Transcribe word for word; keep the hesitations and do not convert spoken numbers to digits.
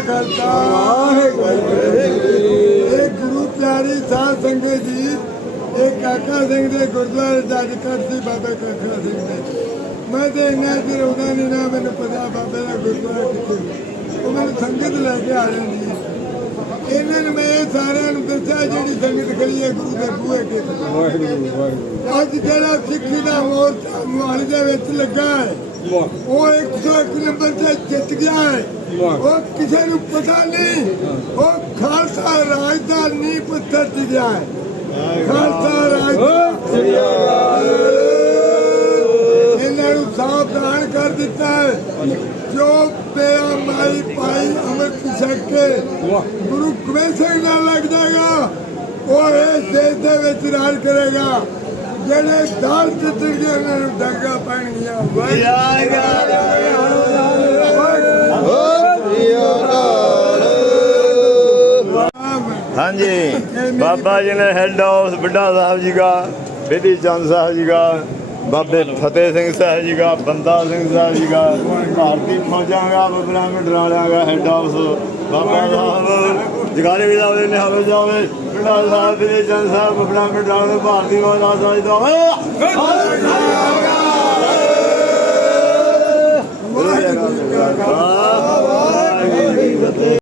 खालसा गुरु प्यारी साध संगत जी ये काका सिंह के गुरुद्वारे जज करती बाबा काका सिंह ने मैं तो इन्ना चिर होता नहीं ना मैंने पता बाबे का गुरुद्वारा कितने वो मैंने संगत लैके आ जाती है इन्होंने मैं सारे दसा जी संगत खड़ी है गुरु के बूहे के अज जरा सिक्खी का मोर्चा मोहाली के लगा है वो एक सौ एक नंबर से जित गया है वो किसी को पता नहीं वो खालसा राज का नींह पत्थर टिक गया है खालसा राज इन्होंने सावधान कर दिता है जो मेरा माई पाई अमृत छक के गुरु गोबिंद सिंह नाल लग जाएगा और इस देश के विच राज करेगा जेडे दाल चित्र के उन्होंने डंगा पैन हाँ जी बाबा जी ने हेड हाउस बुढ़ा साहब जी का बेदी चंद साहब जी का बाबे फतेह सिंह साहब जी का बंदा सिंह साहब जी का भारतीय फौजा का बबरा में डराणा का हेड हाउस बाबा साहब जगारे भी जावे निहावे जावे बुढ़ा साहब बेदी चंद साहब बबरा में डराणा भारतीय फौजा साहब